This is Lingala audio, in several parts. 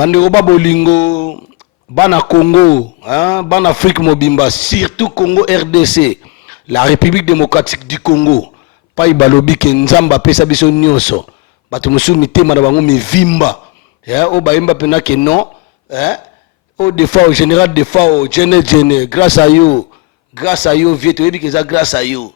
bandeko babolingo bana Congo, hein, bana Afrique mobimba, surtout Congo RDC, la République démocratique du Congo. Pas ibalobi ke nzamba pesa biso nyonso. Bato musu mitema na bango mivimba. O baimba pena ke non, au défaut au général défaut gene grâce à yo vie to ebi ke za grâce à yo.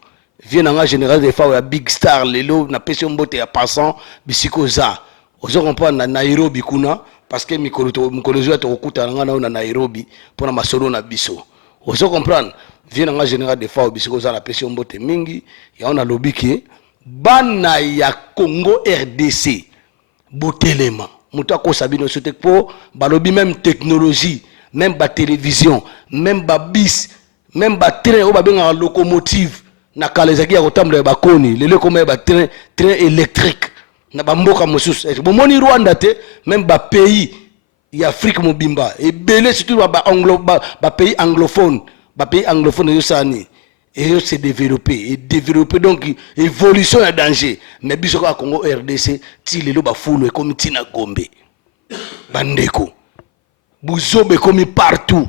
Vie na général défaut ya big star lelo na pesa mbote ya passant bisiko za. Ozo comprendre na Nairobi kuna parce que mikolozo ya tokuta na Nairobi pour na masolo na biso. Ozo comprendre vient en général des fois bisiko za la pression mbote mingi ya on a lobby ki bana ya Congo RDC botelema muta ko sabino sote po balobi même technologie même ba télévision même ba bis même ba train o ba benga locomotive na kalezaki ya kotambola ba koni lelo comme ba train électrique na ba mboka mosusu bo moni Rwanda te même ba pays ya Afrique mobimba et belé surtout ba pays anglophone. Les pays anglophones se développé et développé donc évolution à danger mais biso à Congo RDC ti lelo ba fulu comme tina Gombe bandeko buzobe comme partout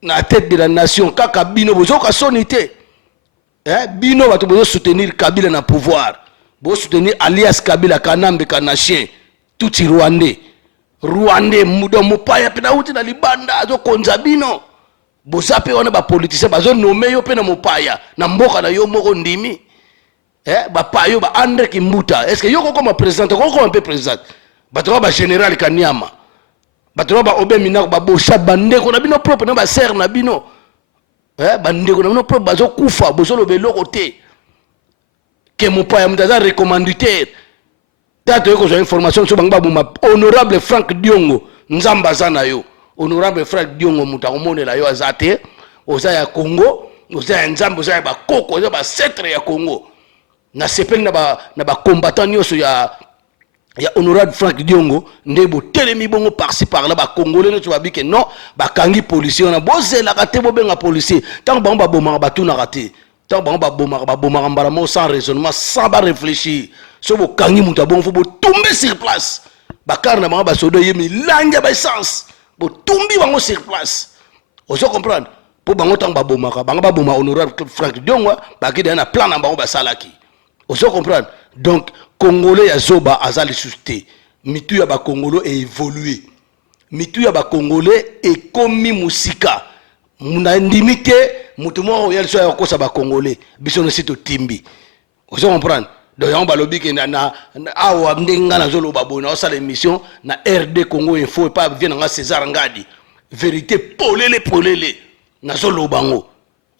na tête de la nation kaka bino bozo ka sonité bino bato bozo soutenir Kabila na pouvoir bozo soutenir alias Kabila kanambe kanachien tout Rwandais mudo mupaya pena uti na libanda azo konza bino bozape wana ba politicien bazo nommer yo pena mopaya na mboka na yo moko ndimi ba payo ba Andre Kimbuta est-ce que yo comme président ko un peu président bato ba général Kanyama bato ba Obe Minako ba bosha bandeko na bino propre na ba ser na bino bandeko na bino propre bazo kufa bozo lobelo côté que mopaya mutaza recommanditaire tato yo ko information sur bangba buma honorable Frank Diongo nzamba zana yo honorable Frank Diongo mutakomone la yo azate oza ya Congo oza ya nzambe oza ya bakoko oza ba setre ya Congo na sepeli na ba combattant nyoso ya honorable Frank Diongo ndebo telemi bongo par-ci par là ba congolais no ba bike non ba kangi policier na bozela ka te bobenga policier tant bango ba bomaka batuna raté tant bango ba bomaka mbala mo sans raisonnement sans ba réfléchir so bo kangi muta bongo fo bo tomber sur place ba karna bango ba sodo yemi lanja ba essence bo tumbi bango sur place. Ozo comprendre pour bango tang ba bomaka bango ba boma honorable Frank Diongo ba ki na plan na bango ba salaki. Ozo comprendre donc congolais ya zoba azali susté mitu ya ba congolais est évolué mitu ya ba congolais est komi musika muna ndimite mutu mo ya so ya kosa ba congolais biso no sito timbi. Ozo comprendre donc on ba lobi ke na awa ndenga na zolo babona o sala émission na RD Congo Info pas vient na César Ngadi vérité polele na zolo bango.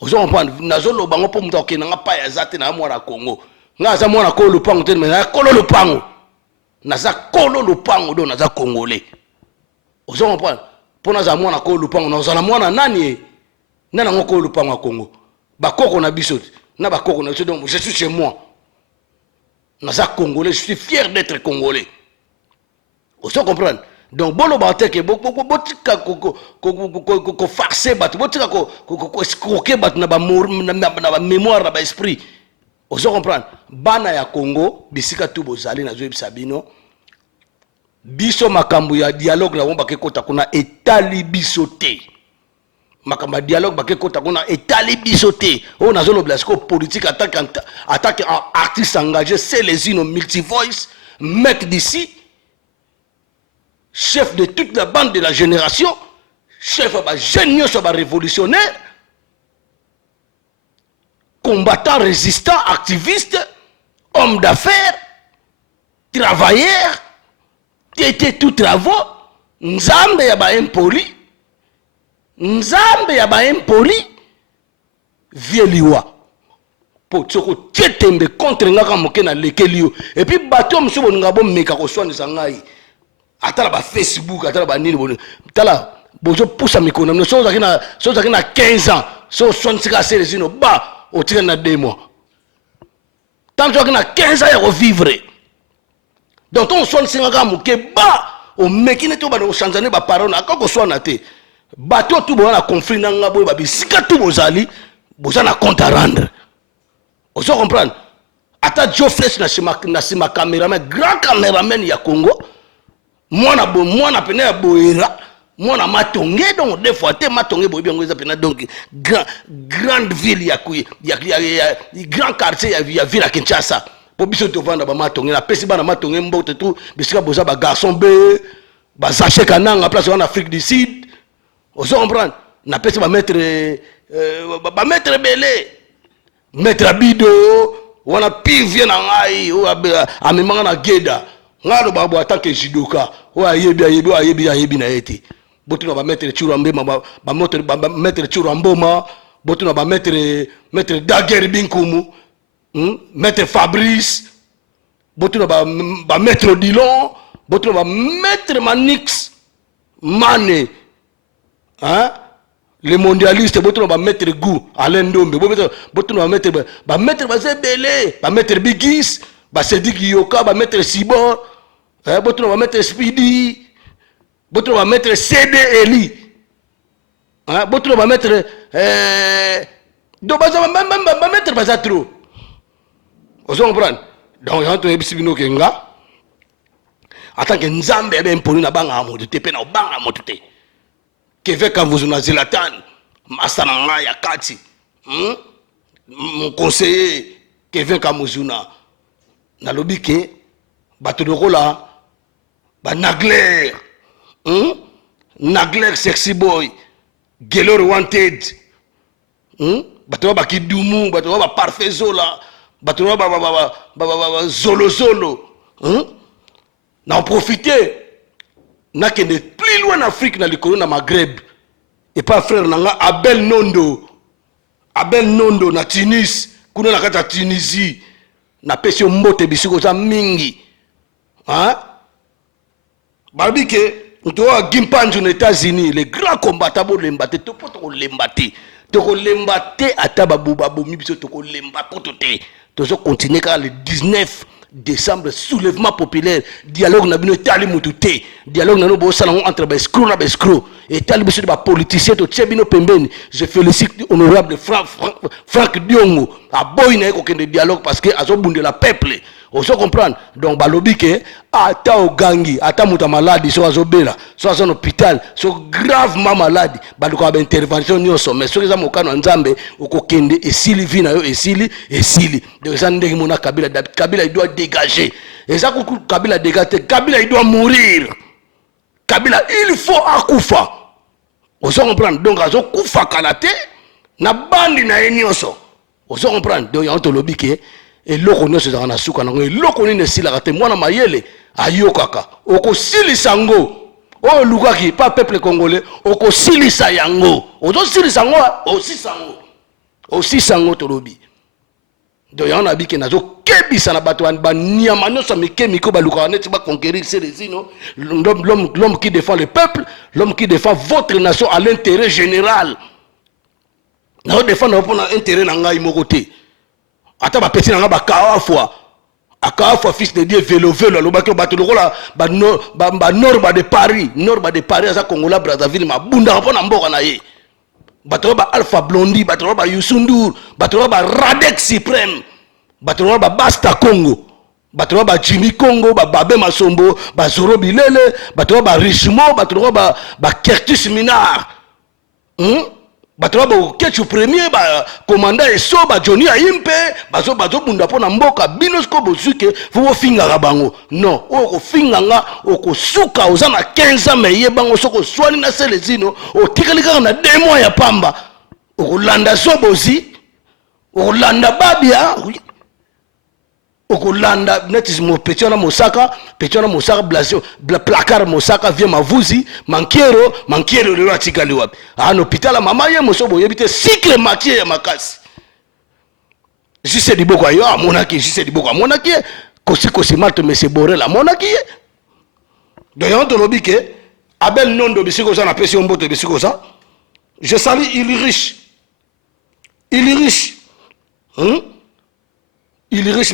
Ozo comprendre na zolo bango po muta ke na pa ya zate na mwana Congo nga za mwana ko lupango te mais na kolo lupango na za kolo lupango do na za congolais. Ozo comprendre pona za mwana ko lupango na za mwana nani nana ngoko lupango a Congo bakoko na biso na bakoko na biso donc je suis chez moi. Naza congolais, je suis fier d'être congolais. Vous comprenez? Donc, bon, le bâtiment que botika ko farcer bat, botika ko escroquer bat na ba mémoire na ba esprit. Vous comprenez? Bana ya Congo, bisika tu bozali na zo bisabino. Biso makambu ya dialogue na womba ke kota kuna etali bisote. Makamba dialogue baké kota kuna etali bisoté on a zone blasco politique attaque artiste engagé c'est les unes multi-voice mec d'ici chef de toute la bande de la génération chef ba génieux sur ba révolutionnaire combattant résistant activiste homme d'affaires travailleur tété tout travaux nzambe ya ba impoli nzambe ya ba impoli vieliwa po tsoko tietembe contre ngaka moke na lekelio et puis bato msubo ngabo meka ko swani sangai atala ba Facebook atala ba nini bon tala bozo poussa mikona no so zaki na 15 ans so swani sika selezino ba o tika na 2 mois tant que na 15 ans ya ko vivre donc on swani singa moke ba o mekine to ba no chanzane ba parole akoko swana te bato tout bon na conflit na ngabo ba bisika tout bozali bozana compte à rendre. Vous comprenez? Ata Joe Fresh na sima cameraman grand cameraman ya Congo mwana pene ya boera mwana matonge donc des fois te matonge boyebi yango eza pena donc grande ville ya grand quartier ya ville ya Kinshasa po biso tovanda bamatonge napesi bana matonge mbote tu bisika boza bagarçon be bazache kananga place en Afrique du Sud ozo comprendre napesi bametre belé maître abido wana pivie na ngai amemanga na geda ngalo babo atake jidoka o ayebi na ete botu na ba maître Churambe ba maître Churamboma botu na ba maître Daguerre Binkumu maître Fabrice botu na ba maître Dilon botu na ba maître Manix Mané hein les mondialistes botu na ba maître Gou Alain Ndombe botu na ba maître bazebele ba maître Bigis ba Sedik Yoka ba maître Sibor botu na ba maître Speedy botu na ba maître CD Eli botu na ba maître do ba maître bazatro ozo comprendre donc yanto ebisibino kenga attends que nzambe ebe imponi na banga moto te pe na banga moto te keve kavuzu na Zlatan masa na nga ya kati mon conseiller Kevin Kamuzuna na lobi ke bato lokola ba Nagler Nagler sexy boy Gelor wanted bato ba Kidumu bato ba Parfait Zola bato ba Zolo na en profiter na kende plus loin en Afrique na likolo na Maghreb et pas frère nanga Abel Nondo na Tunis kuna na kata Tunisie na pesi mbote bisiko za mingi barbike ntoa Gimpanju na États-Unis les grands combattants bo lembate to poto lembate ata babu mibiso to ko lemba poto te to zo continuer car le 19 décembre soulèvement populaire dialogue na bino tali mututé dialogue na no bo sala entre ba escroc na ba escroc et tali biso ba politicien to tchebino pembeni. Je félicite honorable Franck Diongo a boy na ko kende dialogue parce que azo bunde la peuple ozo comprendre donc balobi ke ata ogangi ata muta malade so azo bela so azo hôpital so gravement malade baliko ba intervention nyonso mais so eza mokano nzambe okokende esili vina yo esili donc ça ndenge mona Kabila il doit dégager et ça Kabila dégager Kabila il doit mourir Kabila il faut akufa ozo comprendre donc azo kufa kanate na bandi na nyonso ozo comprendre donc yanto lobi ke et loko nyonso ezaka na suka nango eloko nini esilaka te mwana mayele ayokaka okosilisa yango oyo olukaki pa peuple congolais okosilisa yango ozosilisa yango osisa yango tolobi donc yango nabi ke nazokebisa na bato banyama nyonso mikemiko balukaka neti baconquérir selesino l'homme qui défend le peuple l'homme qui défend votre nation à l'intérêt général nazodéfendre mpona intérêt na ngai moko te ata ba petit nanga ba kawa fils de Dieu vélo alobaki bato lokola ba nord de Paris asa Congola Brazzaville mabunda mpona mboka na ye bato ba Alpha Blondy bato ba Youssou Ndour bato ba Radek Suprême bato ba Basta Congo bato ba Jimmy Congo ba Babé Masombo ba Zoro Bilele bato ba Richemont bato ba Curtis Minard bato ba Ketchu premier ba commandant eso ba Johnny Ayimpe bazo bunda pona mboka binosko bosuke fo finga bango non oko finga nga oko suka ozana 15 ans mais yebango soko swani na selezino o tikalika na 2 mois ya pamba oko landa sobozi oko landa babia okolanda netismo petiona mosaka blasio placard mosaka via mavuzi mankiero lelo atikali wapi an hôpital mama ye mosobo yebite cycle matière ya makasi jise diboko ayo amonaki jise diboko amonaki kosi malte monsieur Borel amonaki donc yanto lobi ke Abel Nondo bisiko za na pesi mboto bisiko za je salue il riche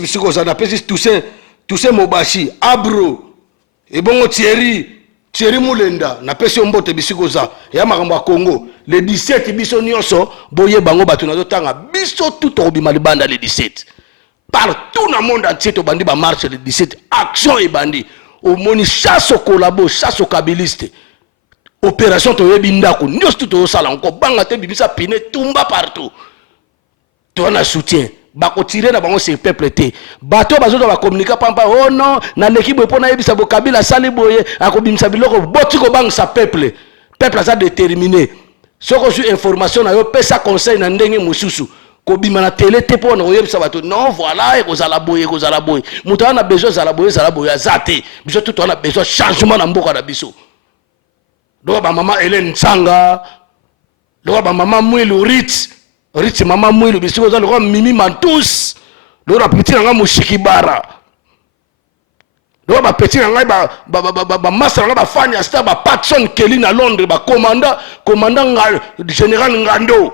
bisiko za na pesi Toussaint Mobashi Abro ebongo Thierry Mulenda na pesi mbote bisiko za ya makambo ya Congo le 17 biso nyonso boye bango bato na tanga biso tout obima libanda le 17 partout na monde entier to bandi ba marche le 17 action e bandi au moni chasse au collabo, chasse au kabiliste. Opération to yebi ndako, nyos tout au sala, encore banga te bibisa pine, tumba partout. Tu as un soutien. Bako tirer na bango c'est peuple té. Bato bazo ba communiquer pampa oh non, na l'équipe pona yebisa bo kabila sali boye, akobimisa biloko botiko bang sa peuple. Peuple ça déterminé. Soko sur information na yo pesa conseil na ndenge mususu. Ko bima na télé te pona yebisa bato non voilà et kozala boye kozala boye. Mutu ana besoin zala boye azate. Biso tout on a besoin changement na mboka na biso. Do ba maman Hélène Sanga, do ba maman Mwilu Ritz. Ritz maman Mwilu bisiko za le Mimi Mantous. Do na petit nga Mushikibara. Do ba petit nga ba master nga ba Fanya Star ba Patson Kelly na Londres ba commandant général Ngando.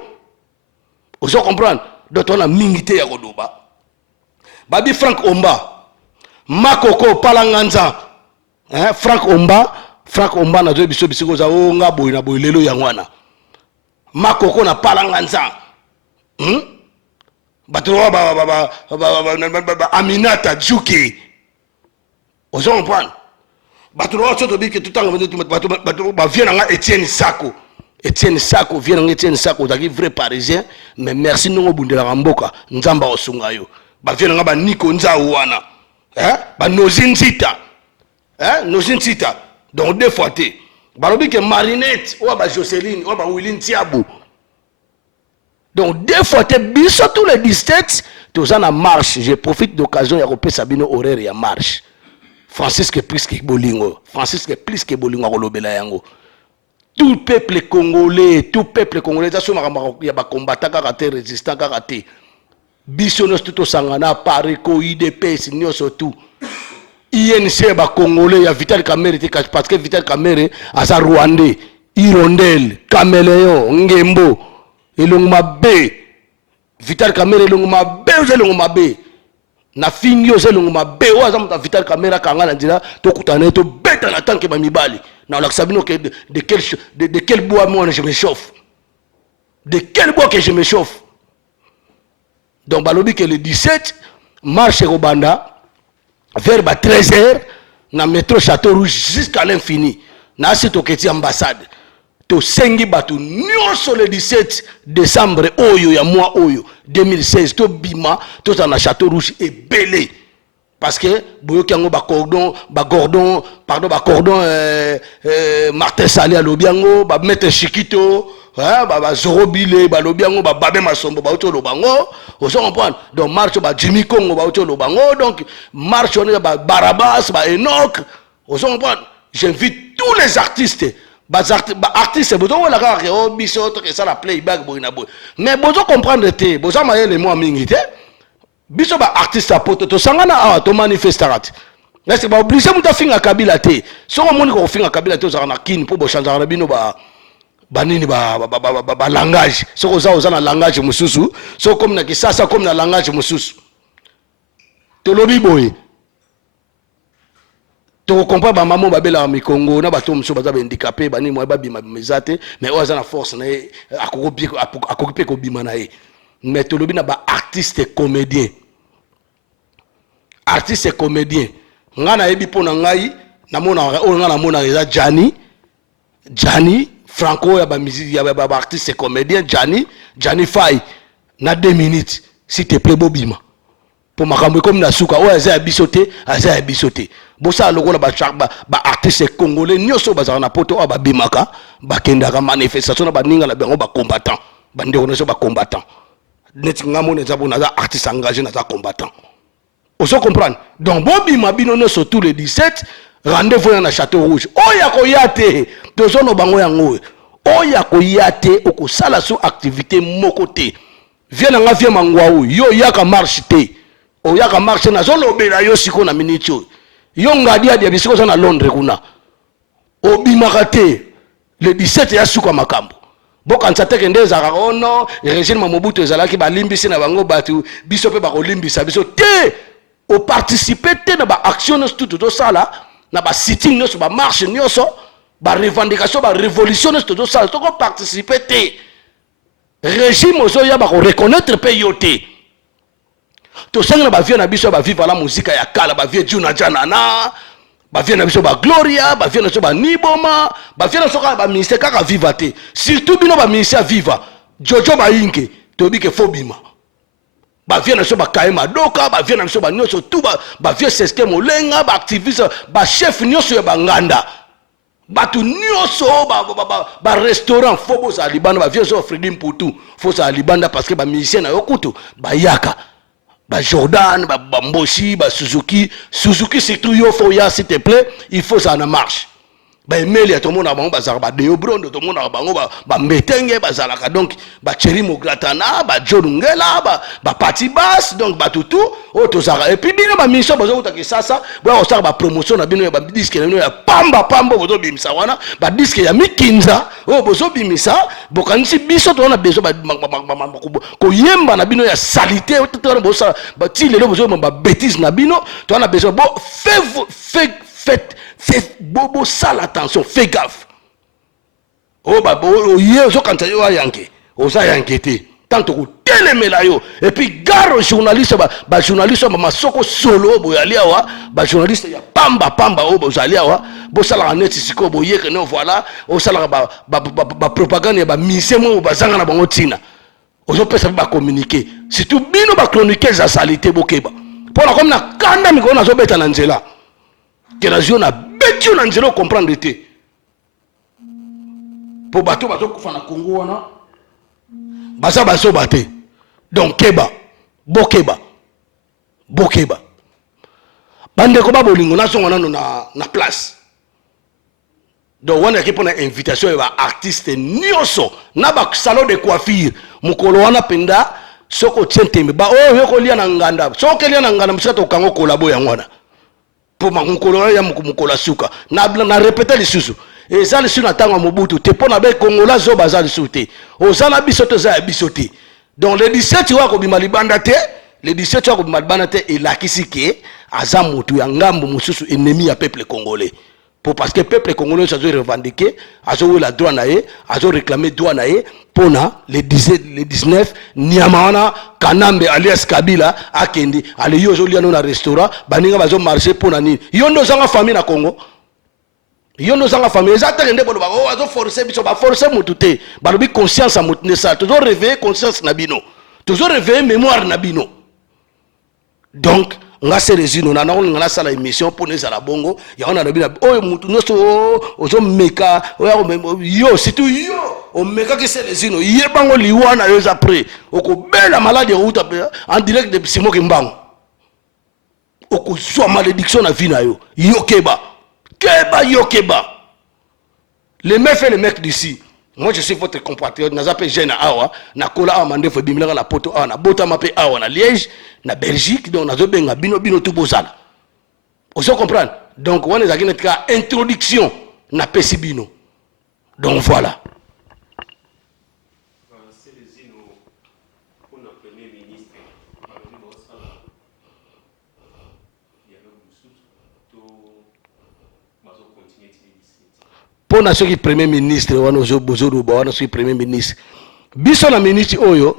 Vous comprenez? Donc on a mingité ya kodoba. Babi Frank Omba. Makoko Palanganza. Hein Frank Omba na zo bisiko za o nga boy na boy lelo yangwana. Makoko na Palanganza. Batro Aminata Djouki. Vous comprenez? Batro to bi que tout temps ba vient nga Etienne Sako. Etienne Sako vient nga Etienne Sako zaki vrai parisien mais merci non bundela mboka nzamba osunga yo. Ba vient nga ba Nico Nzawana. Ba Nozinzita. Nozinzita. Donc deux fois té. Barobi que Marinette ou ba Jocelyne ou ba Willine Tiabou. Donc, deux fois, tous les 17, tous en marche. Je profite d'occasion, il y a repris Sabino horaire, il y a marche. Francis est plus que Bolingo. Francis est plus que Bolingo. Tout peuple congolais, il y a des combattants qui ont résistants qui ont Bissonos tout au Sangana, Parico, IDP, Signos surtout. INC, ba Congolais, il y a Vital Kamere, parce que Vital Kamere, à sa Rwandais, Hirondelle, Caméléon, Ngembo. Elongma B Vital Kamere elongma B elongma B na fingi elongma B o azamta Vital Kamere kanga na ndira to kutana to beta na tanke ba mibali na la sabino que de quel bois moi je me chauffe, de quel bois que je me chauffe. Donc balobi que le 17 marche au banda vers 13h na métro Château Rouge jusqu'à l'infini na sito keti ambassade. To sengi batu nyonso le 17 décembre oyo ya mois oyo 2016 to bima to na Château Rouge et belé parce que boyoki yango ba cordon Martin Salé a lobiango ba mettre Chikito ba Zorobile ba lobiango ba Babé Masombo ba oto lobango on se comprend. Donc marche ba Jimmy Kongo ba oto lobango, donc marche on ba Barabas ba Enoch on se comprend. J'invite tous les artistes. Artiste bozo la ka o biso to que ça la playback boina boy mais bozo comprendre te bozo maye les mots mingi te biso ba artiste a poto to sangana a to manifestarat est-ce ba obligé muta finga kabila te so ko moni ko finga kabila te za na kin po bo changer bino ba nini ba langage so ko za na langage mususu so comme na kisasa comme na langage mususu to lobi boy tu comprends ba maman babela mi Congo na bato mso baza handicapé bani mo ba bima mezate mais oza na force na akokipe ko bima na e mais to lobi na ba artiste comédien ngana ebi pona ngai na mona o ngana mona eza Jani Franco ya ba musique ya ba artiste comédien Jani Fay na 2 minutes s'il te plaît bobima pour makambo comme na suka o eza bisoté bosa lokola ba artiste congolais nyoso bazana na poto ba bimaka ba kendaka manifestation na baninga la bango ba combattant bande oneso ba combattant net ngamo ne zabona za artiste engagé na za combattant on se comprend. Donc bobima bino no surtout le 17 rendez-vous na Château Rouge oya ko yate tozono bango yango oya ko yate okosala so activité mokote vient nga vie mangwa yo yaka marche te oyaka marche na zolo bela yo siko na minute yo ngadi adi bisiko za na Londres kuna obimaka te le 17 ya suka makambo boka nsateke ndeza ka ono régime Mobutu ezalaki balimbisi na bango batu biso pe bakolimbisa biso te o participer te na ba action tout sala na ba sitting nyonso ba marche nyonso ba revendication ba révolution tout sala to ko participer te régime ozo ya ba reconnaître pe yote to sanga ba vie na biso ba vivre la musique ya kala ba vie juna jana na bavie na biso ba Gloria, bavie na biso ba Niboma, bavie na biso ba ministère kaka viva te. Surtout bino ba ministère viva. Jojo ba inke, tobi ke fobima. Bavie na biso ba Kaema Doka, bavie na biso ba nyonso tout bavie Seske Molenga, ba activiste, ba chef nyonso ya banganda. Batu nyonso ba restaurant fobo sa libanda ba vieux Fredi Mputu fo sa libanda parce que ba musicien na yokutu ba yaka ba Jordan ba Mboshi ba Suzuki surtout yo fo ya s'il te plaît il faut ça en marche ba Emeli ya tomona bango ba zaka ba Deo Brondo tomona bango ba Mbetenge ba zalaka donc ba Cherry Moglatana ba Jorungela ba Pati Bass donc ba tutu o to zaka et puis bino ba mission bazo utaki sasa ba osaka ba promotion na bino ya ba disque na bino ya pamba bozo bimisa wana ba disque ya mikinza o bozo bimisa bokanisi biso to na bezo ba ko yemba na bino ya salité to na bozo ba ti lelo bozo ba bêtise na bino to na bezo bo faites bobo sale attention, fais gaffe. Oh bah hier zo quand yo yanké, oza yankété. Tant que télémela yo et puis gare journaliste ba journaliste ba masoko solo bo yalia wa ba journaliste ya pamba o bo zalia wa bo sala net siko bo yeke no voilà o sala ba propagande ba misemo ba zanga na bango tina. Ozo pesa ba communiquer. Surtout bino ba chroniquer za salité bokeba. Pona comme na kanda mi ko na zo beta na nzela. Que la zone a bêtu na nzela comprendre te. Po bato kufa na Congo wana. Basa baso bate. Donc keba, bokeba. Bande ko ba bolingo na songa na place. Donc wana ki pona invitation ba artiste nyoso na ba salon de coiffure mukolo wana penda soko tientembe ba yo ko lia na nganda. Soko lia na nganda msato kango kolabo ya ngwana. Pour mukolo ya mukolo suka na répéter les sous et ça le sur na tanga mobutu te pona be kongola zo bazali souté ozala bisoto za bisoté donc le 17 wa ko bima libanda te le 17 wa ko bima libanda te et la kisike aza mutu ya ngambo mususu ennemi ya peuple congolais pour parce que peuple congolais a revendiqué azo la droit nae azo réclamer droit nae pona le 19 Niamana Kanambe alias Kabila akendi ale yozo liano na restaurant baninga bazo marcher pona ni yondo zanga famille na Congo yondo zanga famille ezata ndé bolo ba o azo forcer biso ba forcer mutu te balobi conscience a mutu ne ça toujours réveiller conscience na bino toujours réveiller mémoire na bino donc nga se rezino na ngana sala émission pour les ala bongo ya ona na oyo mutu noso ozo meka yo surtout yo o meka ke se rezino ye bango liwana yo za près oko bela malade uta en direct de Simon Kimbango oko so malédiction na vie na yo keba les mecs d'ici. Moi je suis votre compatriote na zape jeune awa na kola awa mandefo bimilaka la poto awa na bota mape awa na Liège na Belgique donc nazo benga bino tout bozala. Vous comprendre? Donc on est akina ka introduction na pesi bino. Donc voilà. C'est les zino pour le premier ministre pour na soki premier ministre wana ozo bozoro ba wana soki premier ministre biso na ministre oyo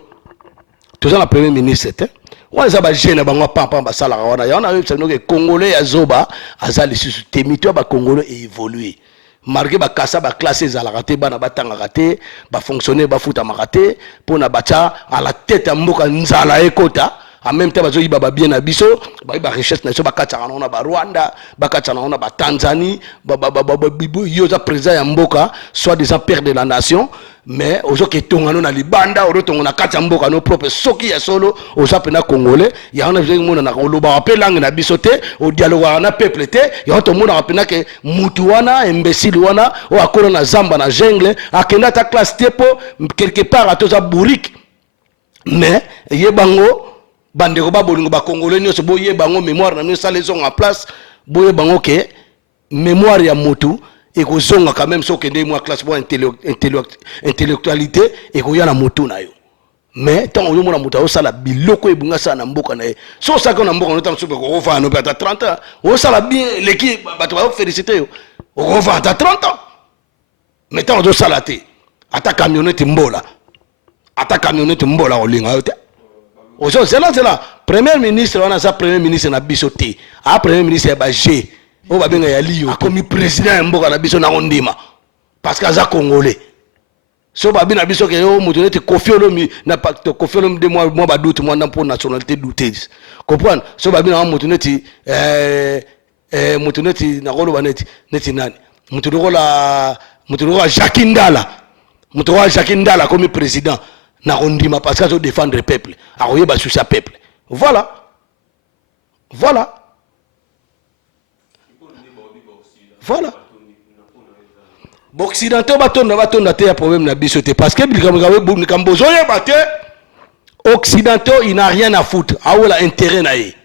toza na premier ministre te wana za ba jeune bango pampa ba sala wana ya wana yebisa noke congolais ya zoba azali susu temito ba congolais évoluer marqué ba kasa ba classe ezalaka te bana batanga te ba fonctionner ba futa makate pona bacha à la tête ya mboka nzala ekota en même temps bazo yiba ba bien na biso ba richesse na biso bakataka na ba Rwanda bakataka na ba Tanzanie bibu yoza président ya mboka soit des pères de la nation mais ozo ke tongano na libanda oro tongona kata mboka no propre soki ya solo oza pena congolais ya ona vile mona na koloba apé langue na biso te o dialogue na peuple te ya to mona apena ke mutu wana imbécile wana o akona na zamba na jungle akenda ta classe tepo quelque part atoza bourrique mais yebango bandeko ba bolingo ba congolais nyonso boye bango mémoire na nyonso les en place boye bango ke mémoire ya motu et ko zonga quand même so kende moi classe bo intellectualité et ko yana motu na yo mais tant on mona motu o sala biloko ebunga sana na mboka na ye so saka na mboka no tant so ko fa no pata 30 ans o sala bien l'équipe bato ba féliciter yo o fa ta 30 ans mais tant on sala te ata camionnette mbola olinga yo te c'est là premier ministre on a sa premier ministre na bisoté a premier ministre ba G o babenga ya liyo akomi président ya mboka na biso na ondima parce que aza congolais so babi na biso ke yo mutu neti Kofi Olomide na pacte Kofi Olomide moi ba doute moi pour nationalité douteuse comprendre so babi na mutu neti mutu neti na kolo neti nani mutu lokola Jacques Ndala comme président na ondima parce que azo défendre le peuple akoyeba sur sa peuple voilà Occidentaux batonda te ya problème na biso te parce que bikambozo yeba te Occidentaux il n'a rien à foutre aola intérêt na ye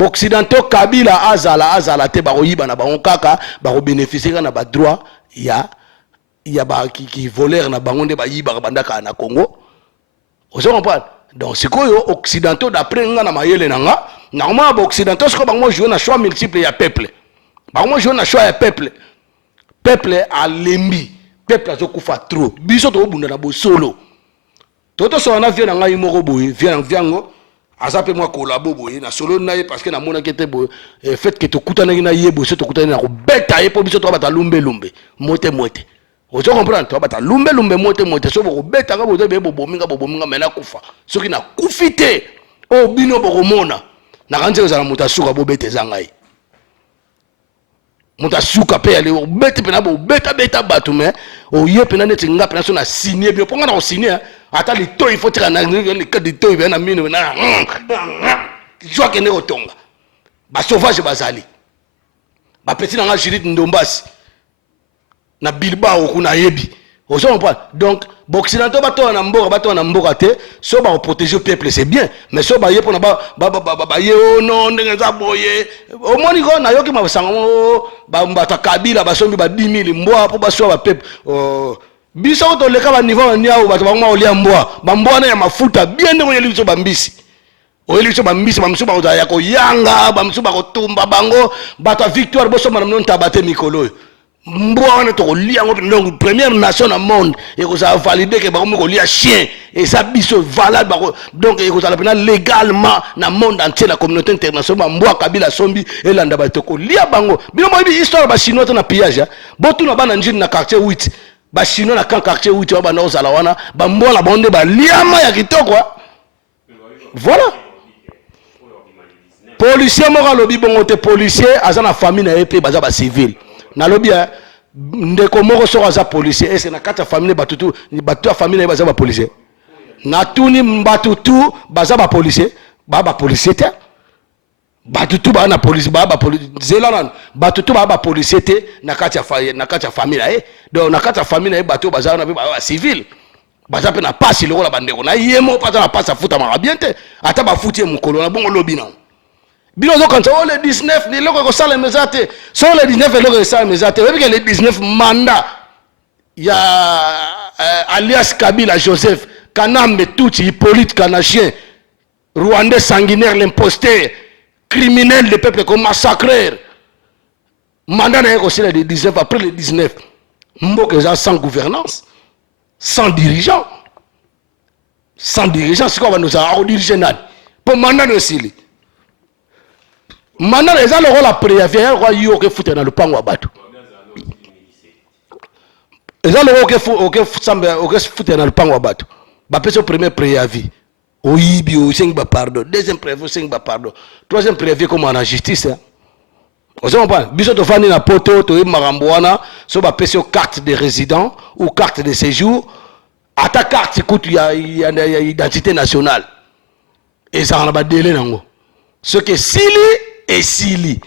Occidentaux Kabila azala te bakoyiba na bango kaka bako bénéficier na ba droit ya ba qui voleur na bango nde bayiba bandaka na Congo vous comprenez donc c'est quoi Occidentaux d'après nga na mayele nanga normalement Occidentaux c'est bango jouer na choix multiple ya peuple bango jouer na choix ya peuple a lembi peuple a zokufa trop biso to bunda na bosolo toto so na vient nga imoko boye viango azape moi collabo boye na solo na ye parce que na mona kete boye fait que to kutana na ye boye to kutana na ko beta ye po biso to bata lumbe mote vous comprenez to bata lumbe mote so ko beta ka boye be bominga mena kufa soki na kufite o bino bokomona na kanze za muta suka bo bete zangai muta suka pe ale o bete pena bo beta batu mais o ye pena neti nga pena so na signer bien ponga na signer ata li to il faut tira na le cas de to na mino na joie que ne otonga ba sauvage bazali ba petit na nga Judith Ndombasi na Bilbao kuna yebi vous comprenez donc Occidentaux bato na mboka te so ba protéger le peuple c'est bien mais so ba ye pona ba ye no ndenge za boye o moni ko na yoki masango ba mbata Kabila basombi ba 10 000 mbwa po baso ba peuple biso to leka ba niveau nyao bato ba olia mbwa na ya mafuta bien ndenge yeli biso bambisi oyeli biso bambisi bamsu ba ya ko yanga bamsu ba ko tumba bango bato victoire boso manam tabate mikolo mbwa wana to lia ngo donc première nation au monde et que ça valider que ba ko lia chien et ça biso valable donc et que ça la légalement na monde entier la communauté internationale mbwa Kabila sombi et landa ba to ko lia bango bino mo bi histoire ba chinois na pillage botu na bana njini na quartier 8 ba chinois na quartier 8 ba na ozala wana ba mbwa la bonde ba liama ya kitoko voilà policier mo lobi bongo te policier azana famille na épée baza ba civil na lobia ndeko moko soko za policier ese na kata famille batutu batu famille baza ba policier na tuni batutu baza ba policier te batutu ba na police ba zelana batutu ba policier te na kata famille donc na kata famille batu baza na ba civil baza pe na passe le la bandeko na yemo pas na passe futa ma bien te ata ba futi mukolo na bongo lobi na bino zo quand le 19 ni loko ko sala mezate so le 19 loko sala mezate parce que le 19 mandat ya alias Kabila Joseph Kanambe Tuti Hippolyte Kanachien rwandais sanguinaire l'imposteur criminel le peuple comme massacreur mandat na ko sala le 19 après le 19 mboka sans gouvernance sans dirigeant c'est quoi nous a diriger nani pour mandat de sili maintenant les gens le la préavis roi yo ke foutre dans le pango abatu les gens le ke samba o ke foutre dans le pango abatu ba peso premier préavis o yibi o sing ba pardon deuxième préavis sing ba pardon troisième préavis comme en justice on se comprend biso to fani na poto to marambo wana so ba peso carte de résident ou carte de séjour à ta carte coûte ya identité nationale et ça on a ba délai nango ce que sili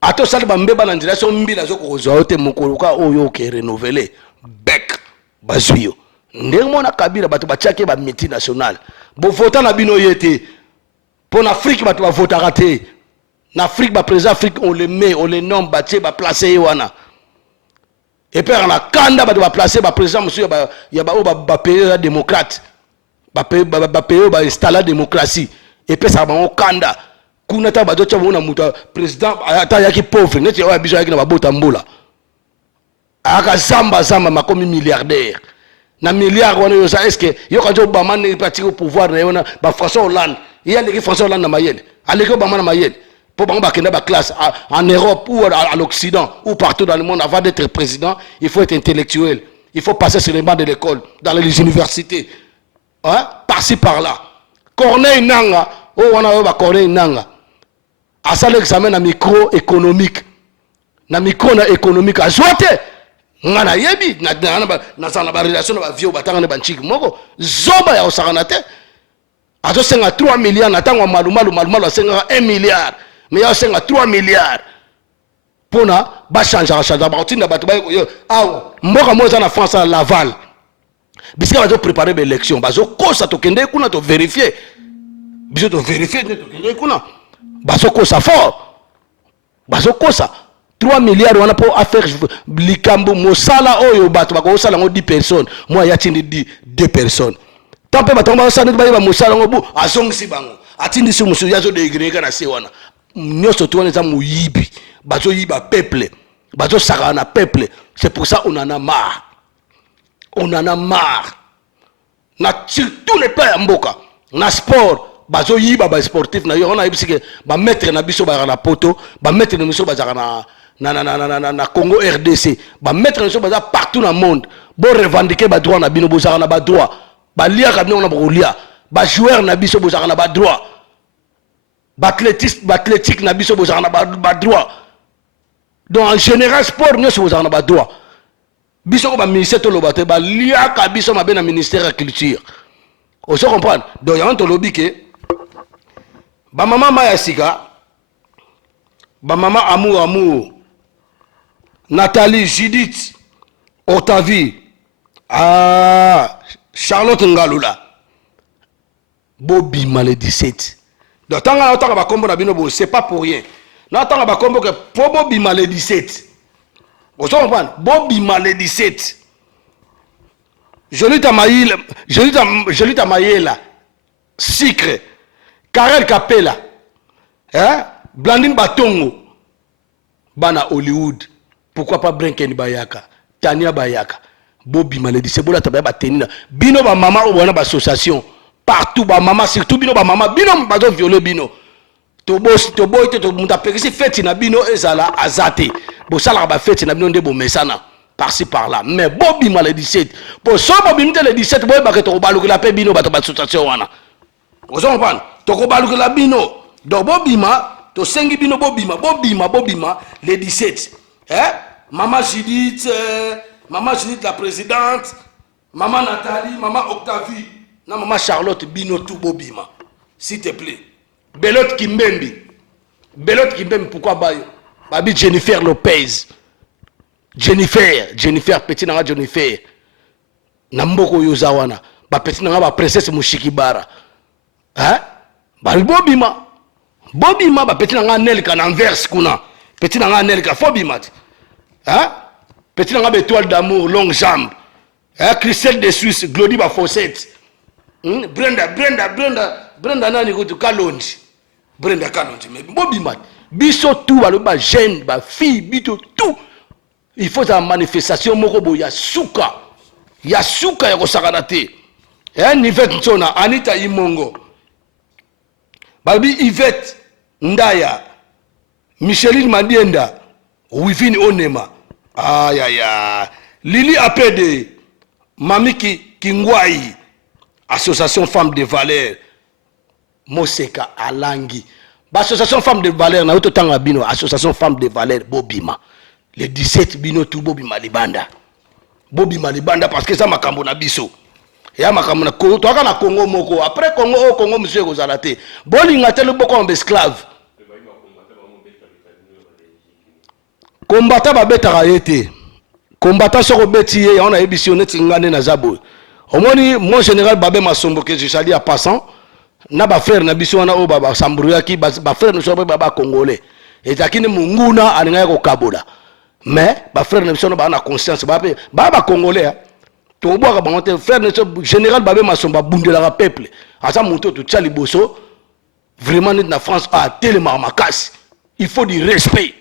ato sali bambeba na ndila so mbila zo ko zo te mokoluka oyo ke renouveler bec bazuyo ndenge mona Kabila bato batiake ba multinational bo vota na bino yete pour l'Afrique bato ba vota raté na Afrique ba président Afrique on le met on le nomme batie ba placer wana et puis na kanda bato ba placer ba président monsieur ya ba pays démocrate ba pays ba installer la démocratie et puis ça ba kanda kuna ta bato tshabo na muta président ata yaki pauvre neti ya biso yaki na babota mbola aka zamba makomi milliardaire na milliard wana yo ça est-ce que yo quand Obama ne pratique au pouvoir na yona ba François Hollande il y a les François Hollande na mayele aleki Obama na mayele Pour la classe en Europe ou à l'Occident ou partout dans le monde, avant d'être président, il faut être intellectuel. Il faut passer sur les bancs de l'école, dans les universités. Hein? Par-ci, par-là. Corneille Nanga, oh, on a Corneille Nanga. À ça, l'examen à microéconomique. Na micro-économique. À souhaiter. Ngana yebi. Na relation na vieux batanga na banchiki. Moko. Zoba ya osaganate. À ce 3 milliards. Natangwa malumalu à 1 milliard. Mais il y a 3 milliards. Pour na, ba changer. Ah, mboka moza na France à Laval. Bisika bazo préparer l'élection. Bazo kosa to kende kuna to vérifier. Biso to vérifier to kende kuna. Bazo kosa fort. Bazo kosa. 3 milliards wana pour affaire likambo mosala oyo bato bako sala ngo 10 personnes. Moi ya tindi 2 personnes. Tant pe bato ba sala ba mosala ngo bu azongisi bango. Atindi si musu yazo de greka na se wana. Nyoso to wana za muyibi. Bazo yiba peuple. Bazo saka na peuple. C'est pour ça on en a marre. On en a marre. Na surtout les plans mboka. Na sport, bazo yiba ba sportif na yo on a yibisike ba mettre na biso ba na poto, ba mettre na biso ba na Congo RDC, ba mettre na biso ba partout dans le monde. Bo revendiquer ba droit na bino bo na ba droit. Ba lia ka bino na ba lia. Ba joueur na biso bo na ba droit. Ba athlétique na biso bo na ba droit. Donc en général sport nous so na ba droit. Biso ko ba ministère to lobate ba lia ka biso ma na ministère de la culture. On se comprend. Donc y a un lobby que ba maman Maya Sika, ba maman Amour, Nathalie, Judith, Octavie, Charlotte Ngalula, Bobby Malé 17. Donc tant que ba kombo na bino c'est pas pour rien. Non tant que ba kombo que pour Bobby Malé 17. On se comprend. Bobby Malé 17. Jolita Maïla, Sikre, Karel Kapela, hein? Blandine Batongo, Bana Hollywood, pourquoi pas Brenken Bayaka, Tania Bayaka, Bobby Maledi, c'est bon la tabaya tenina, Bino ba maman ou wana ba association, partout ba maman, surtout Bino ba maman, Bino ba do violer Bino. Tobo to muta pekisi fête na Bino ezala azate, bo sala ba fête na Bino ndebo mesana. Par-ci par-là. Mais Bobby m'a le 17. Pour ça, Bobby m'a le 17, Bobby m'a dit que la paix bino, bato association wana. Vous comprenez? Toko baluki la bino. Donc Bobby m'a, to sengi bino Bobby m'a, le 17. Hein? Maman Judith, la présidente, maman Nathalie, maman Octavie, non maman Charlotte bino tout Bobby m'a. S'il te plaît. Belote Kimbembi, pourquoi bayo? Babi Jennifer Lopez. Jennifer petit nanga Jennifer Namboko yozawana ba petit nanga ba princesse Mushikibara hein ba bobima ba petit nanga Nelka na Anvers kuna petit nanga Nelka fobima hein petit nanga étoile d'amour longue jambe hein Christelle de Suisse Glody ba Fossette Brenda nani ko Kalonji Brenda Kalonji mais bobima biso tout ba jeune ba fille bito tout. Il faut une manifestation moko ya suka ya kosakanate Yvette Nsona Anita Imongo Babi Yvette Ndaya Micheline Mandienda Wivine Onema Lili Apede Mamiki Kingwai Association Femmes de Valeur Moseka Alangi Association Femmes de Valeur na auto tanga bino Association Femmes de Valeur Bobima le 17 bino tout Bobby Malibanda parce que ça makambo na biso ya makambo na Congo to na Congo moko après Congo monsieur kozalate bolinga tele boko en esclave combattant ba betaka yete combattant soko beti ye on a émissionné tingane na zabo omoni mon général Babé Masombo que je salue à passant na ba frère na biso wana o ba sambrouaki ba frère no so ba congolais et takine munguna alinga ko kabola. Mais ba frère ne sont pas na conscience ba congolais to boka bangote frère ne général Babé Masomba bundela peuple asa moto to tchali boso vraiment na France a tellement makasi il faut du respect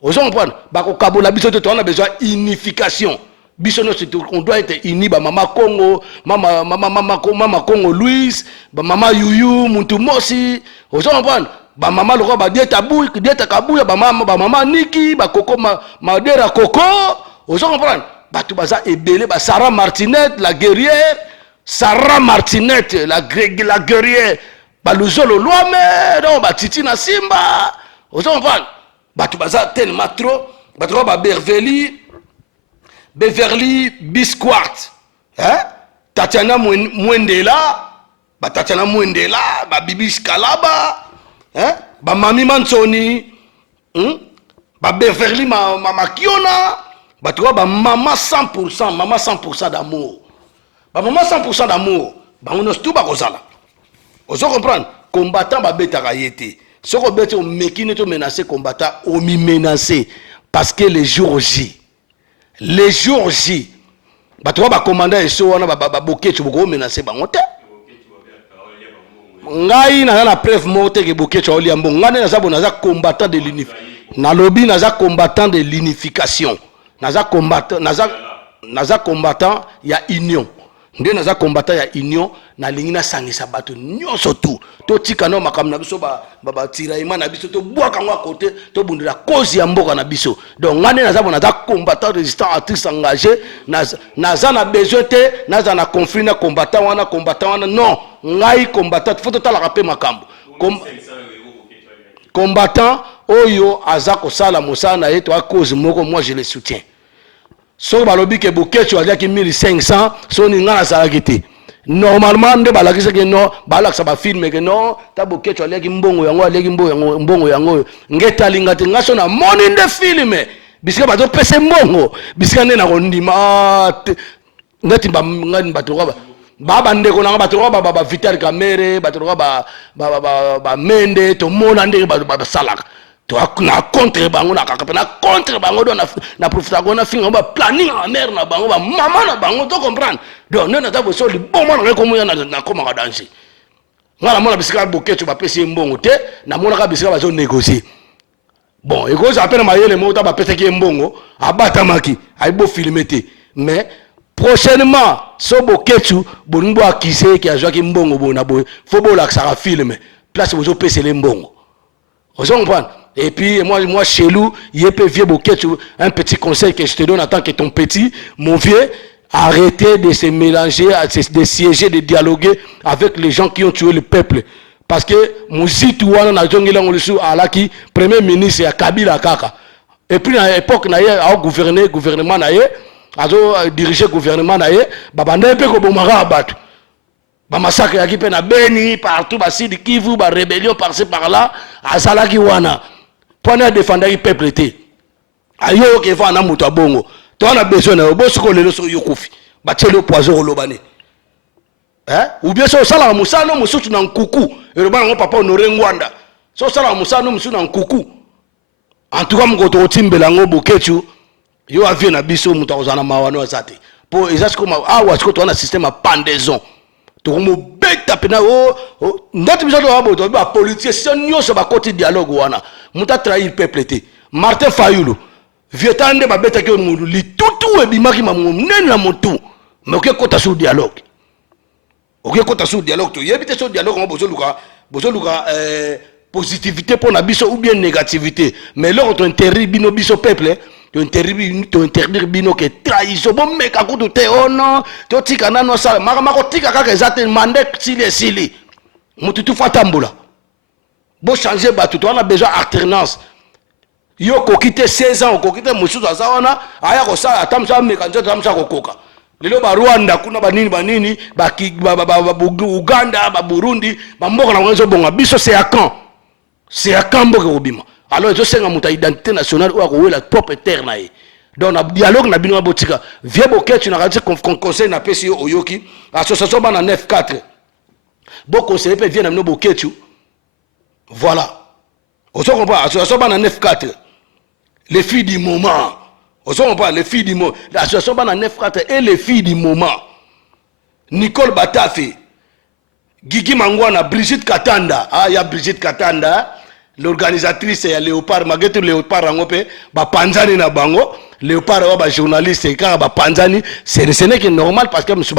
aux gens comprendre ba ko kabola biso to on a besoin unification biso no on doit être unis ba mama Congo mama Congo Louise ba mama Yuyu muntu mosi aux gens comprendre ba mama loko ba dieta kabuya ba mama niki ba koko madera koko ozo comprendre batu baza ebele ba Sarah Martinette la guerrière Sarah Martinette la guerrière ba luzolo loame donc ba titi na simba ozo comprendre batu baza tellement trop batu ba Beverly Bisquart hein Tatiana Mwendela ba Tatiana Mwendela ba Bibi Kalaba hein ba Mami Mansoni ba Beverly mama Kiona ba tu ba maman 100% d'amour ba maman 100% d'amour ba on tout ba kozala ozo comprendre combattant ba betaka yete soko bete o mekine to menacer combattant o mi menacer parce que les jours J ba tu ba commandant eso wana ba bokecho boko menacer bango te ngai na preuve morte que bokecho oli ambongo ngane naza combattant de l'unification na lobby naza combattant de l'unification naza combattant ya union nde naza combattant ya union na lingi na sangisa bato nyonso tu to tika no makam na biso ba tiraillement na biso to bwaka ngo côté to bundela cause ya mboka na biso donc ngane naza combattant résistant artiste engagé naza na besoin te naza na conflit na combattant wana non ngai combattant faut tala rappeler makambo combattant oyo aza ko sala mosala na yeto a cause moko moi je le soutiens so balobi ke bokecho aliaki 1500 so ni ngana salaki te normalement nde balakisa ke non balakisa ba film ke non ta bokecho aliaki mbongo yango ngeta linga te ngaso na moni nde film bisika bato pese mbongo bisika nde na kondima ngati ba ngani bato baba ndeko na bato ba Vital Kamerhe bato ba mende to mona nde ba salaka na contre bango na kaka na contre bango do na profita ko na finga ba planning en mer na bango ba mama na bango to comprendre donc non na ta bo soli bon na ko moya na koma ka danger ngala mona bisika bokecho ba pesi mbongo te na mona ka bisika ba zo négocier bon et cause appelle mayele mo ta ba pesi ki mbongo abata maki ay bo filmer te mais prochainement so bokecho bonimbo akise ki azwa ki mbongo bona boy faut bo la ka filmer place bo zo pesi le mbongo vous comprenez. Et puis moi chelou, il peut vieux bouquet, un petit conseil que je te donne en tant que ton petit, mon vieux, arrêtez de se mélanger, de siéger, de dialoguer avec les gens qui ont tué le peuple. Parce que Mouzit Ouana na Djongila Ngolusu Alaki, premier ministre à Kabila Kaka. Et puis à l'époque, il y a gouvernement, il y a dirigé gouvernement, il y a Babanda Peko Bomara Abatu. Ba massacre yaki pe na Beni partout ba Sidi Kivu ba rébellion par-ci par-là azalaki wana pona défendre le peuple té ayo ke fa na muto bongo to na besoin na bo siko lelo so yokufi ba tshelo poison lobane ou bien so sala musano musutu na nkuku e robana ngo papa Honoré Ngwanda so sala musano musutu na nkuku en tout cas mko to timbela ngo bokechu yo avie na biso muto ozana mawano azate po ezasiko awa siko to na système à pendaison to mo beta pena ndati biso to abo to ba politique si nyonso ba côté dialogue wana muta trahir peuple te Martin Fayulu vietande ba beta ke mu li tutu e bimaki mamu nene na mutu mais ok kota sur dialogue to yebite sur dialogue ngo bozo luka positivité pour na biso ou bien négativité mais là on interdit biso peuple to interdire bino ke trahison bon meka kutu te ono to tika nano sala mako tika kaka ezate mande sili mutu tu fatambula bo changer batu to on a besoin alternance yo ko quitter 16 ans ko quitter musuzu azawana aya ko sala atamsa meka nzo atamsa ko koka lelo ba Rwanda kuna banini ba Uganda ba Burundi ba mboka na mwezo bonga biso c'est à quand mboka obima. Alors je sais que mon identité nationale ou à la propre terre na. Donc na dialogue na bino botika vieux boket tu na dit conseil na pesi oyoki association bana 94 bon conseiller peut vient na bino boket voilà on se comprend association bana 94 les filles du moment on se comprend les filles du moment l'association bana 94 et les filles du moment Nicole Batafe Gigi Mangwana Brigitte Katanda il y a Brigitte Katanda l'organisatrice ya Léopard Magetu Léopard rangope ba panzani na bango Léopard ba journaliste ka ba panzani ce n'est que normal parce que monsieur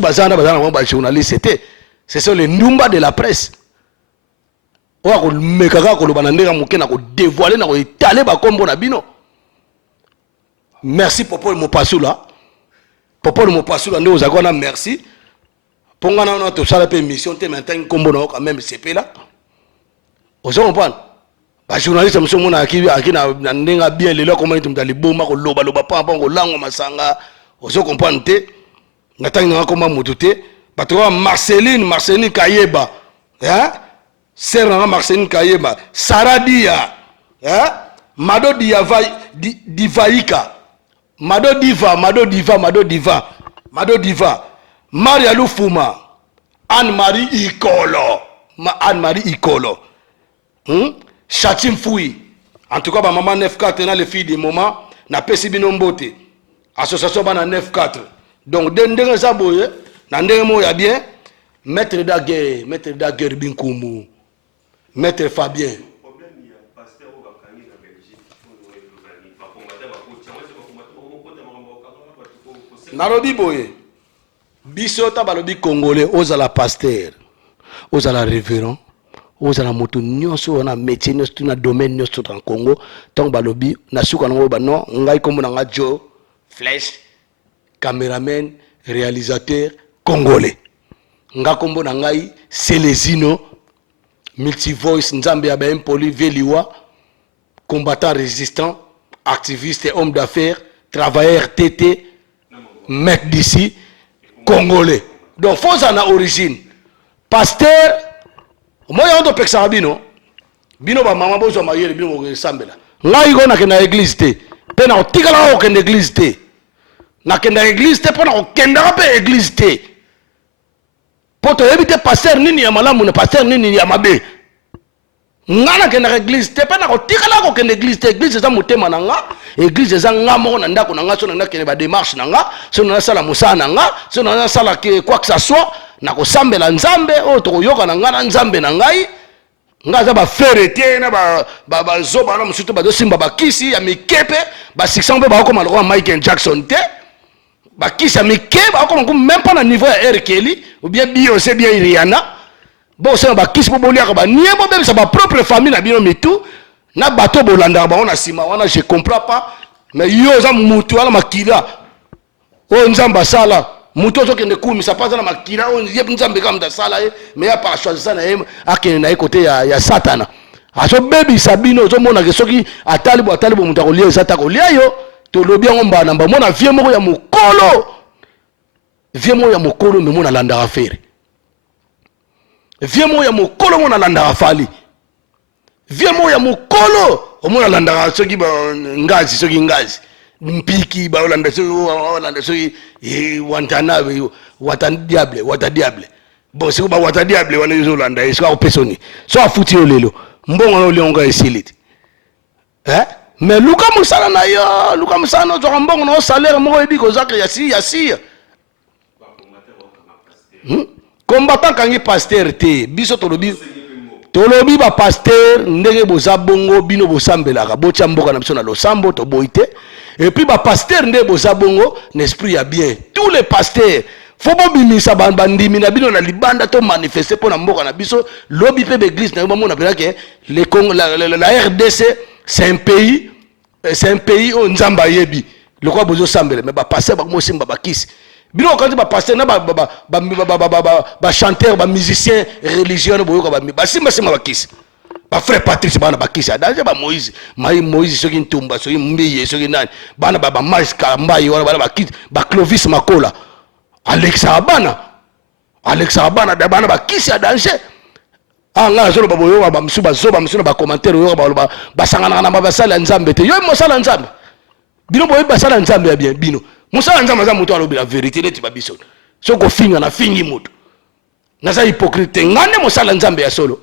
bazana ba journaliste c'est ça les numba de la presse oya komeka kaka koloba na ndenge moke na kodévoile na koetale bakombo na bino. Merci Popol Mopasula. Popol Mopasula nde ozalaki wana merci. Ponga na wana tosala pe émission te maintenant kombo na quand même c'est là. Ozo comprendre. Ba journaliste mso mona aki na ndenga bien lelo comment tu mtali bomba ko loba loba pa ko lango masanga. Ozo comprendre te. Natangi na koma moto te. Bato Marceline Kayeba. Hein? Serra Marceline Kayeba. Saradia. Hein? Mado Divaika. Mado Diva. Maria Lufuma. Anne-Marie Ikolo. Chatim Foui. En tout cas, ma maman 9-4 na les filles des moments na pesi binombote. Association bana 9-4. Donc dendenge sa boye na ndenge mo ya bien maître Daguerre Binkumu. Maître Fabien. Nalobi boye. Biso ta balobi congolais ozala pasteur. Ozala révérend. Ozala moto nyonso na métier nyonso na domaine nyonso dans Congo. Tant balobi na suka ngo ba non ngai kombo na nga Joe Flèche caméraman réalisateur congolais. Nga kombo na ngai Célésino multivoice nzambe ya ba impoli veliwa combattant résistant activiste et homme d'affaires travailleur TT mec d'ici congolais. Donc faut en origine pasteur moi on peksa bino ba mama bozo mayele bino ko sambela ngai ko na kena église te pe na otikala ko kena église te na kena église te pona ko kenda pe église te poto ebite pasteur nini ya malamu na pasteur nini ya mabe ngana kena église te pe na ko tikala ko kena église te église za motema na nga église za nga moko na ndako na nga so na kena ba démarche na nga so na sala musana na nga so na sala quoi que ça soit na kosambela nzambe o to koyoka na nga na nzambe na ngai nga za ba ferete na ba zoba na musuto ba dosimba ba kisi ya mikepe ba 600 pe ba ko maloko Michael Jackson te ba kisi ya mikepe ba ko même pas na niveau ya R. Kelly ou bien Beyoncé bien Rihanna bon c'est ba kisi bo bolia ba niebo même ça ba propre famille na bino mitu na bato bolanda ba on a sima wana je comprends pas mais yo za mutu ala makila o nzamba sala muto zo kende kumisa paza na makila o yeb nzambe kama mtasala mais ya pa choisir na yem akene na côté ya satana aso baby sabino zo mona ke soki atalibo muta ko lia sata ko lia yo to lobi ngo mbana mba mona vie moko ya mokolo me mona landa affaire vie moko ya mokolo mona landa afali vie moko ya mokolo o mona landa soki ba ngazi soki ngazi mpiki ba olanda soki wantanabe wata diable bon c'est ba wata diable wana yo landa est-ce que opesoni so afuti yo lelo mbongo no lionga esiliti mais luka musala na yo luka musala no zo mbongo no salaire moko ebi ko zaka ya si combattant kangi pasteur te biso tolobi ba pasteur ndenge boza bongo bino bosambelaka botia mboka na biso na losambo to boite et puis ba pasteur ndenge boza bongo l'esprit ya bien tous les pasteurs faut pas bimisa bandimi na bino na libanda to manifester pour na mboka na biso lobi pe l'église na mo na que le Congo la RDC c'est un pays où nzamba yebi le quoi bozo sambele mais ba pasteur ba mo simba ba kisi bino quand ba pasteur na ba chanteur ba musicien religieux boyo ba simba ba kisi ba frère Patrice bana ba kisi danger ba Moïse soki ntumba soki mbiye soki nani bana ba Mars Kambai wana bana ba kisi ba Clovis Makola Alexa Abana da bana ba kisi ya danger nga zolo ba boyo ba msuba zoba msuna ba commentaire yo ba sangana na ba sala nzambe te yo mo sala nzambe bino boyo ba sala nzambe ya bien bino musala nzambe za muto alobi la vérité neti ba biso soko finga na fingi muto na za hypocrite ngane mo sala nzambe ya solo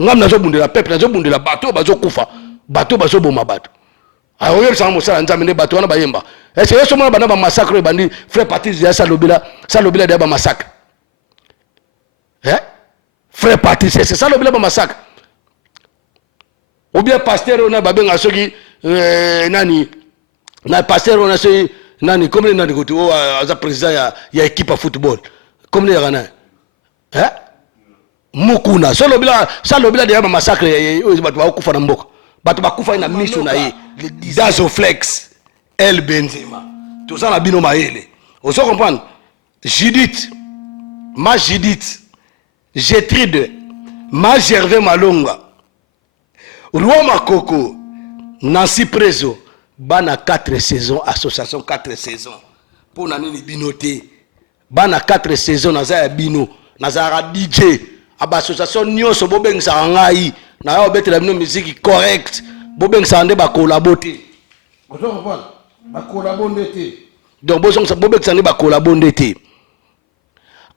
ngam nazo bundela peuple nazo bundela bato bazo kufa bato bazo boma bato ayo sa mo sala nzambe ne bato wana bayemba est-ce que somo bana ba massacre bandi frère Patrice ya salobila de ba massacre frère Patrice c'est ça lobila ba massacre ou bien pasteur on a babenga soki nani na pasteur on a soki nani comme nani ko to aza président ya équipe de football comme les gana mukuna so lobila de ba massacre bato ba kufa na mboka bato ba kufa na miso na ye Dazoflex El Benzema tout ça na bino maele on se comprendre Judith Gétrude ma Gervais Malonga Roi Makoko Nancy Prezo bana 4 saisons association 4 saisons pour nani binoté bana 4 saisons na za bino na za DJ aba association nyonso bobengisa ngai na yo betela bino musique correct bobengisa nde ba collaborer vous comprenez ba collaborer donc bobengisa nde ba collaborer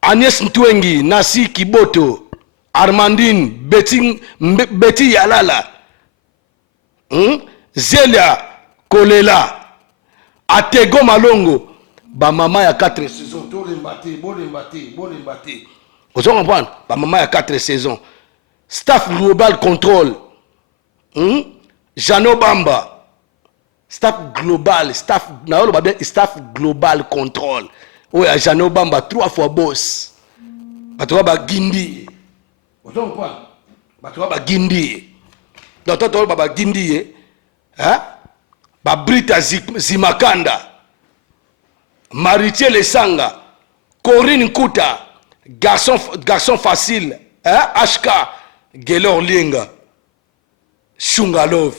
Agnès Ntwengi Nasi Kiboto Armandine Betty Yalala Zelia Kolela Atego Malongo ba mama ya 4 saisons bolembate vous comprenez ba mama ya 4 saisons staff global control Jano Bamba staff global staff global control oya Jano Bamba 3 fois boss batoba ba gindi vous comprenez batoba ba gindi donc toto ba gindi ba Brita Zimakanda Maritier Lesanga Corinne Nkuta garçon facile HK Gelor Linga Shungalov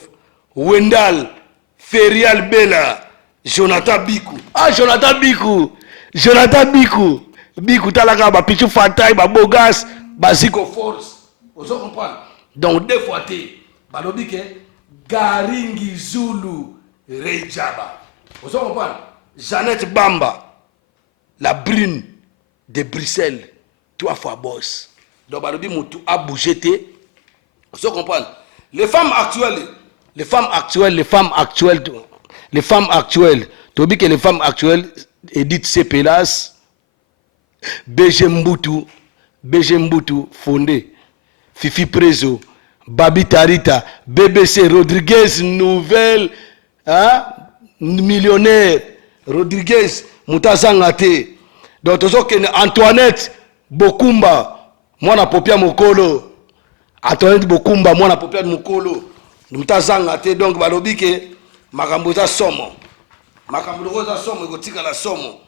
Wendal Ferial Bella Jonathan Biku talaka ba Pichu Fatai ba Bogas ba Zico Force vous comprenez donc deux fois ba lobike Garingi Zulu Rejaba vous comprenez Jeannette Bamba la brune de Bruxelles 3 fois boss donc ba lobi mutu a bougé vous comprenez les femmes actuelles tobi que les femmes actuelles Edith Sepelas BG Mbutu Fondé Fifi Prezo Babi Tarita BBC Rodriguez nouvelle millionnaire Rodriguez Mutazangate donc tozo que Antoinette Bokumba mwana popia mokolo Antoinette Bokumba mwana popia mokolo Mutazangate donc balobi que makambo za somo kotika la somo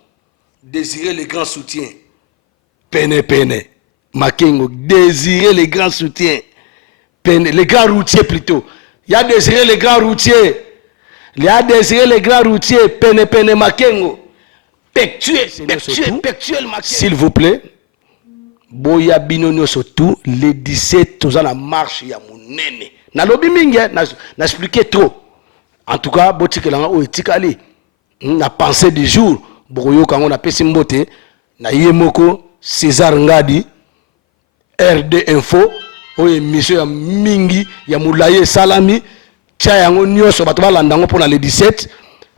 désirer les grands soutiens pene Makengo désirer les grands soutiens pene les grands routiers plutôt il y a désirer les grands routiers pene Makengo pectuel s'il vous plaît boya binonyo surtout les 17 tous la marche ya munene na lobi mingi na expliquer trop en tout cas botikelanga o etikali na pensée du jour boyo kango na pesi mbote na yemoko César Ngadi RD Info o émission ya mingi ya mulaye salami tia yango nyoso bato balandango pour le 17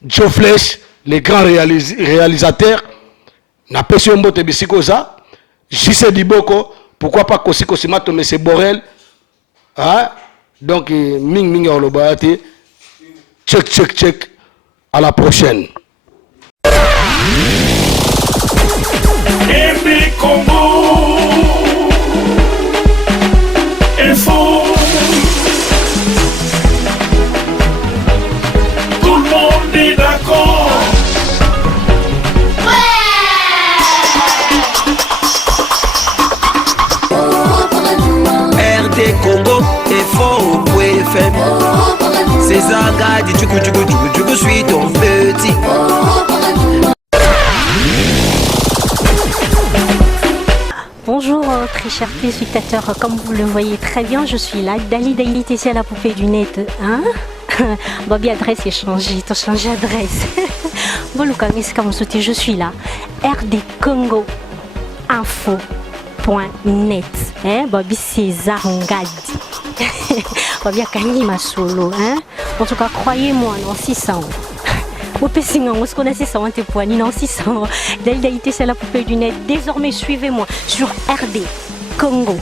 Joe Flesh les grands réalisateurs na pesi mbote bisikoza JC Diboko pourquoi pas Kosiko Simato Monsieur Borel donc mingi olobayate check à la prochaine. MB Congo Info. Tout le monde est d'accord. RD Congo Info FM. César Gadi, je suis ton petit. Bonjour très chers téléspectateurs, comme vous le voyez très bien, je suis là, Dali TC à la poupée du net. Bobby adresse est changée, t'as changé adresse. Bon, Lucas, comme je suis là, RD Congo Info.net. Bobby César Ngadi. Bobby Akani ma solo. En tout cas, croyez-moi, non, 600. Au Pessingan, on se connaissait ça, on était poignés, non, 600. Dali TC à la poupée du net. Désormais, suivez-moi sur RD Congo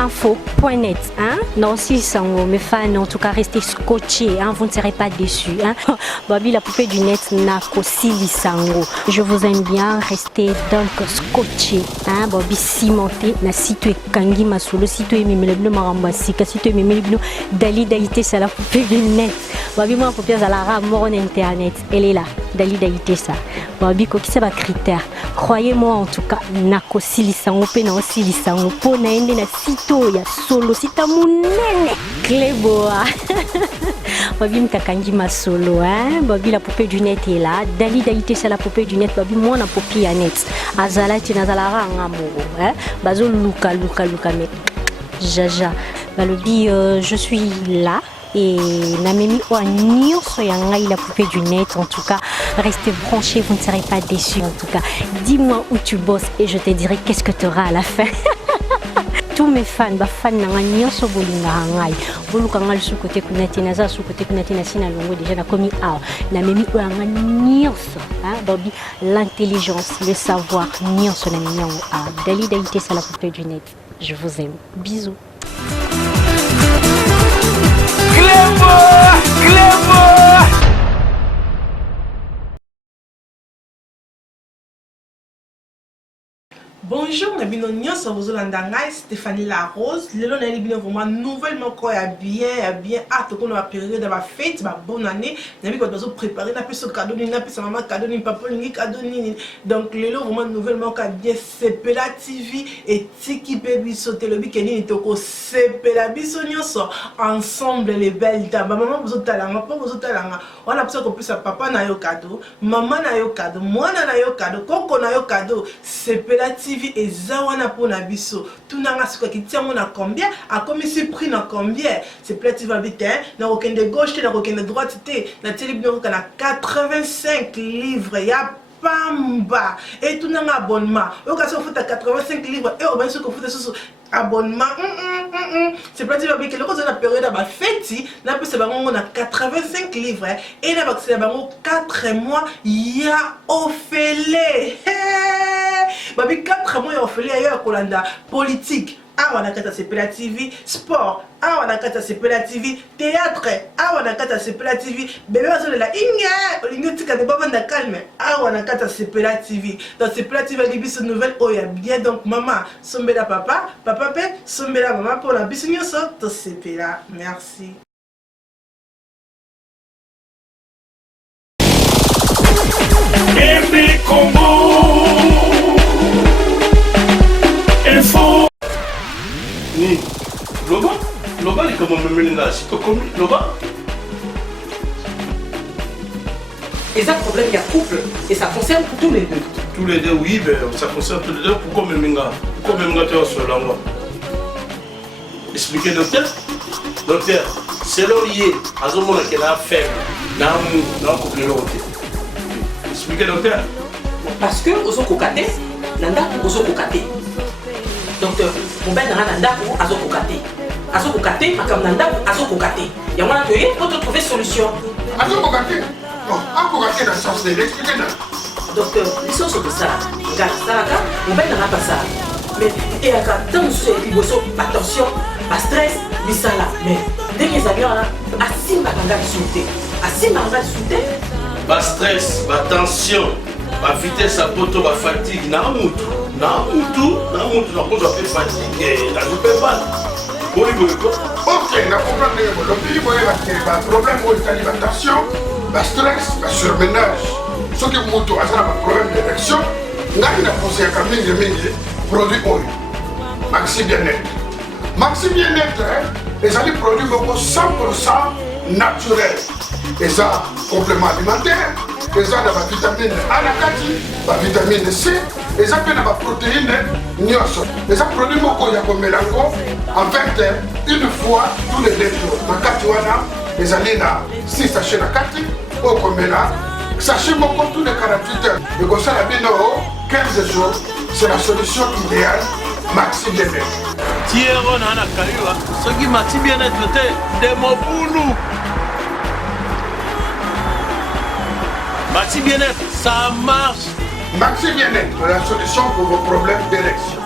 info.net. Hein? Non, si sango, mes fans, en tout cas, restez scotchés. Hein? Vous ne serez pas déçus. Hein? Babi, la poupée du net, nako sili sango. Je vous aime bien. Restez donc scotchés. Hein? Babi, cimenté. Na site kangi masolo, site memilebno marambasika, site memilebno Dali Daïté, c'est la poupée du net. Babi, moi, poupée, à la rame, mon internet. Elle est là. Dali Daïté, ça. Babi, qui c'est ma critère? Croyez-moi, en tout cas, nako sili sango, pe na sili sango. Po na ende na sito ya solo, sita munene. Cléboa. Babi, mtakangi ma solo, hein. Babi, la poupée du net est là. Dali Daïté, c'est la poupée du net. Babi, moi, na poupée ya net. Azalati, nazalara, ngamoro, hein. Bazo, luka, mais. Jaja. Balobi, je suis là. Et Namemi Oanioso Yangai, la poupée du net. En tout cas, restez branchés, vous ne serez pas déçus. En tout cas, dis-moi où tu bosses et je te dirai qu'est-ce que tu auras à la fin. Tous mes fans, fans Nanganioso Bolinga Hangai. Bolukangal sous côté Kunati Naza, sous côté Kunati Nasina Longo, déjà n'a commis A. Namemi Oanioso. Bobby, l'intelligence, le savoir, Nioso Namemi A. Dali Daïté, c'est la poupée du net. Je vous aime. Bisous. Bonjour, Nabino Nyos, vous allez Stéphanie Larose. Lelo na libino vraiment nouvellement quoi bien hâte qu'on a période de la fête, ma bonne année. Nabi quoi doit préparer na plus cadeau ni na plus maman cadeau ni papa ni cadeau ni. Donc lelo vraiment nouvellement quoi bien Sepela TV et Tiki Baby sauter le bikini ni toko Sepela biso nyos ensemble les belles dames. Maman vous talanga, papa vous talanga. On a besoin que plus papa na yo cadeau, maman na yo cadeau, moi na yo cadeau, koko na yo cadeau. Sepela TV et Zawana pour Nabiso. Tout n'a pas qui tient mon à combien, a commis ce prix dans combien. C'est plat, tu vas vite, n'a aucun de gauche, n'a aucun de droite, n'a télévision qu'on a 85 livres, y a Pamba. Et tout n'a pas abonnement. Au cas où on fait 85 livres, et au moins ce qu'on fait sur abonnement. C'est plat, tu vas vite, le cause de la période à ma fête, n'a pas on a 85 livres, et là, c'est 4 mois, y a Ophélie. Babi 4 mois Ophélie ailleurs Kolanda politique. Ah, on a kata Sepela TV, sport. Ah, on a kata Sepela TV, théâtre. Ah, on a kata Sepela TV, bébé on la inga, on tika de baba na calme. Ah, on a kata Sepela TV. Dans Sepela TV il y a nouvelle oh ya bien donc maman, sombela papa, papa pe, sombela maman pour la bisunyo so to Sepela. Merci. MB Congo Info. Ni Loba est comme un mélinga, si tu commis Loba. Et ça, le problème, il y a couple, et ça concerne tous les deux. Tous les deux, oui, ben, ça concerne tous les deux. Pourquoi mélinga tu es sur l'endroit? Expliquez, docteur. Docteur, c'est l'orier, à ce moment qu'elle a fait, dans le couple de l'autre. Expliquez, docteur. Parce que, aux autres côtés, nanda, aux autres côtés. Donc, mon père n'a nanda pour azo kokate. Azo kokate, ma comme nanda pour azo kokate. Il y a moyen de pour trouver solution. Azo kokate. Bon, à kokate dans le sens de l'expliquer là. Donc, les choses sont ça. Regarde, ça là, mon père n'a pas ça. Mais, et à quand nous sommes attention, pas stress, mais ça là. Mais, dès qu'ils avaient là, assez ma ganga de sauter. Assez ma ganga de sauter. Pas stress, pas tension, pas vitesse à poto, pas fatigue, n'a moutou. Na cause de fatigue, na peux pas. Ok, na comprendre le pays va problème de tension, le stress, le surménage. Ce qui moto a un problème d'érection, n'a pensé à un produit oil. Maxi Bien-être. Maxi Bien-être, les amis produits 100% naturels. Et ça, complément alimentaire. Les gens ont la vitamine A, la vitamine C, les gens ont la protéine, les gens produisent beaucoup de mélango. En fait, une fois tous les 2 jours. Dans Katiwana, les gens ont 6 sachets de Kati, au Komela, sachez beaucoup tous les 48 heures. Le Gossa la Bino, 15 jours, c'est la solution idéale, Maxi Bien-être. Thierry Nana Kayua, ce qui Maxi Bien-être, de Moboulou. Maxi Bien-être, ça marche. Maxi Bien-être, la solution pour vos problèmes d'érection.